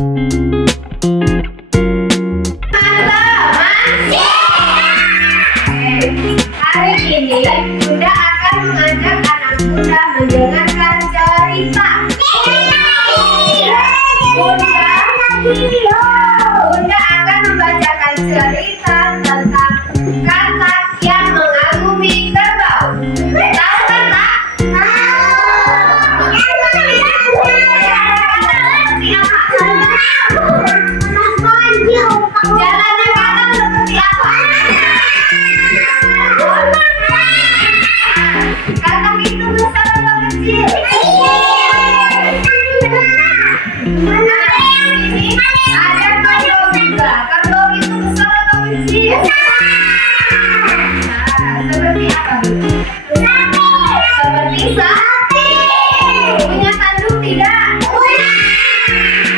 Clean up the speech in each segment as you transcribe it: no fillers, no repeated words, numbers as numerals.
Hari ini Bunda akan mengajak anak Bunda mendengarkan cerita. Bunda akan membacakan cerita tentang katak yang mengagumi kerbau. Tahu katak? Jalannya katak seperti apa? Katak itu besar atau kecil? Ada kerbau juga. Kerbau itu besar atau kecil? Seperti apa, Bu? Seperti sapi. Punya tanduk tidak?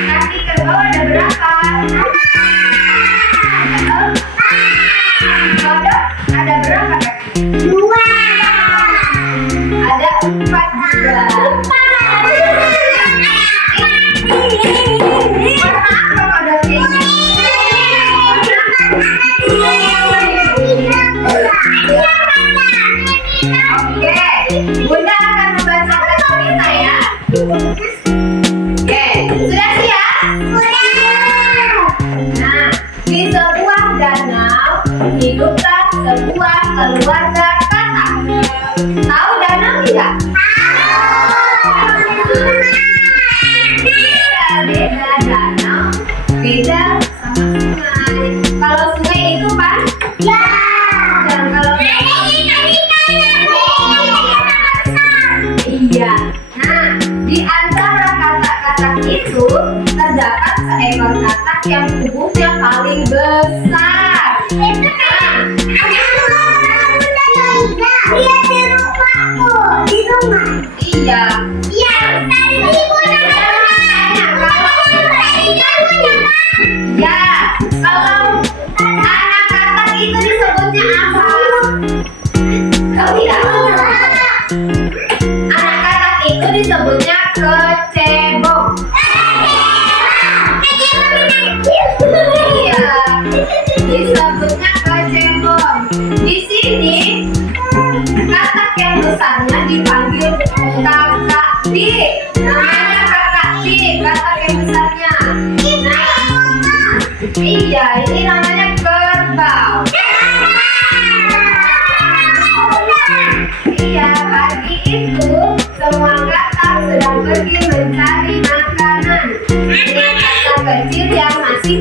Kaki kerbau ada berapa? Kodok ada berapa kaki? 2. Ada 4 juga. Warna apa kodoknya ini? Oke, Bunda akan membacakan cerita ya. Oke, sudah siap? Nah, di sebuah danau hiduplah sebuah keluarga katak. Tahu danau tidak? Beda danau, beda sama sungai. Kalau sungai itu dan kalau iya. Nah, di antara katak-katak itu terdapat seekor katak yang tubuhnya paling besar. Iya. Ya, kalau anak katak itu disebutnya apa? Kau tidak tahu? Anak katak itu disebutnya kecebong. Iya, disebutnya kecebong. Di sini katak yang besarnya dipanggil kakak dik. Namanya kakak dik, katak yang besarnya. Iya, ini namanya kerbau. Iya, pagi itu semua katak sedang pergi mencari makanan. Dengan katak kecil yang masih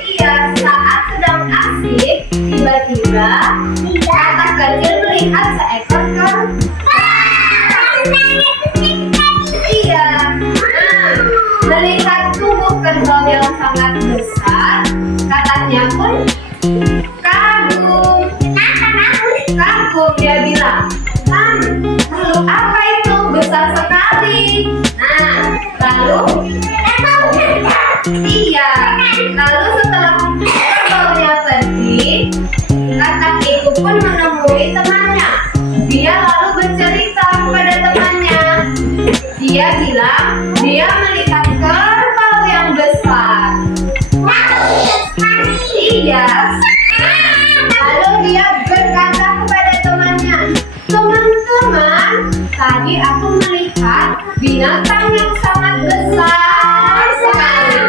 Iya, saat sedang asik, tiba-tiba katak kecil melihat seekor kerbau. Iya, melihat tubuh kerbau yang sangat besar, kataknya pun kagum. Dia bilang, makhluk apa itu? Besar sekali. Lalu setelah kerbaunya pergi, katak itu pun menemui temannya. Dia lalu bercerita kepada temannya. Dia bilang, dia melihat kerbau yang besar. Iya. Lalu dia berkata kepada temannya, teman-teman, tadi aku melihat binatang yang sangat besar sekali.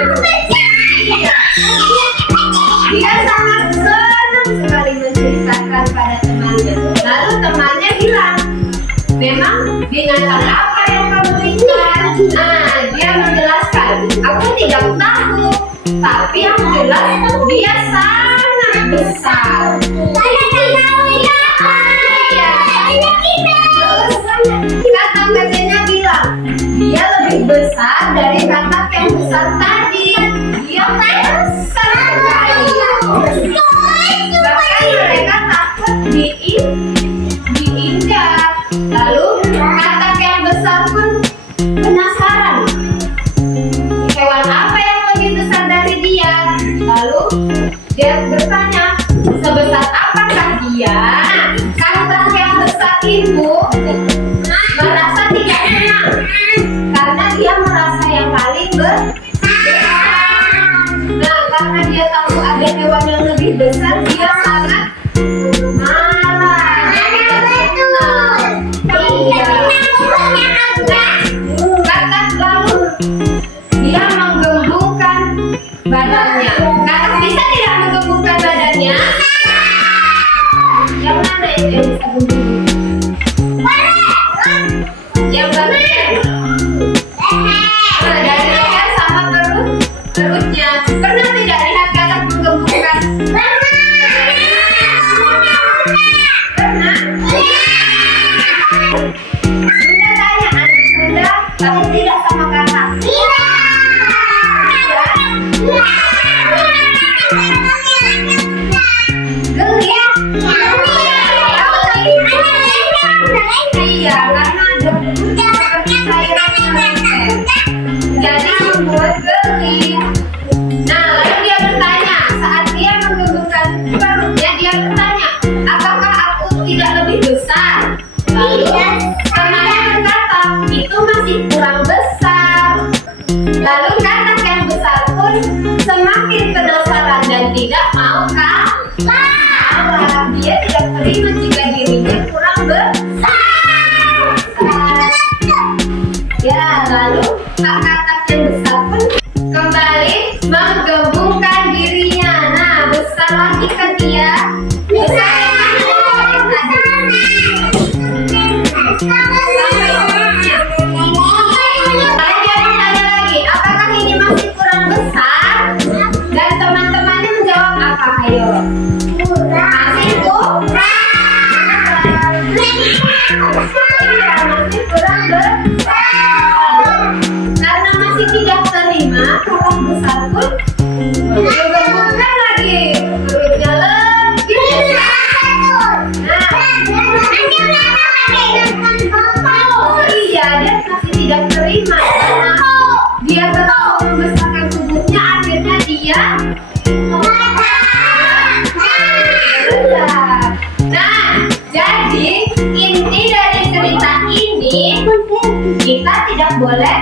Dia sangat senang sekali menceritakan pada temannya. Lalu temannya bilang, memang binatang apa yang kamu lihat? Dia menjelaskan, aku tidak tahu, tapi yang jelas dia sangat besar. Katak kecilnya bilang, dia lebih besar dari katak yang besar tadi. Dia besar sekali. Bahkan mereka takut diinjak. Lalu katak yang besar pun penasaran, hewan apa yang lebih besar dari dia? Lalu dia bertanya, sebesar apakah dia? Katak yang besar itu merasa tidak besar dia sangat marah. Dia tidak senang. Iya. Katak lalu dia menggembungkan badannya. Katak bisa tidak menggembungkan badannya? Yang mana itu yang bisa menggembung? Yang bagian dari leher sama perutnya. Pernah tidak lihat katak menggembungkan? Pernah? Bunda tanya anak Bunda, tapi tidak sama katak. Geli? Iya, karena ada seperti cairan menempel. Jadi membuat geli. Nah, lalu dia bertanya, saat dia menggembungkan perutnya, dia bertanya, apakah aku tidak lebih besar? Lalu temannya berkata, itu masih kurang besar. Lalu katak yang besar pun semakin penasaran dan tidak mau kalah. Dia tidak terima jika dirinya kurang besar. Ya, lalu Pak Katak yang besar pun kembali menggembungkan dirinya. Nah, besar lagi kan dia? Besar yang mana yang tadi? Lalu dia bertanya lagi, apakah ini masih kurang besar? Dan teman-temannya menjawab apa? Ayo. Masih kurang. Iya, masih kurang besar. Karena masih tidak terima, katak besar pun menggembungkan lagi. Perutnya lebih besar. Oh iya, dia masih tidak terima karena dia terlalu membesarkan tubuhnya. Akhirnya dia Nah, jadi inti dari cerita ini, kita tidak boleh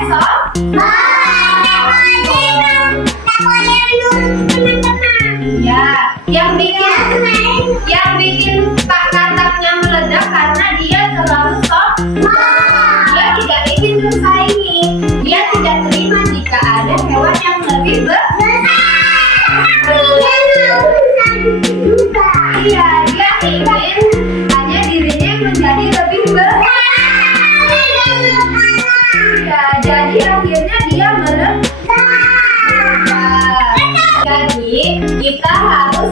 ya, yang bikin Pak Kataknya meledak karena dia terlalu dia tidak ingin bersaingi. Dia tidak terima jika ada hewan yang lebih besar. Iya, dia ingin hanya dirinya yang menjadi lebih besar. Ya, jadi akhirnya dia meledak. Jadi kita harus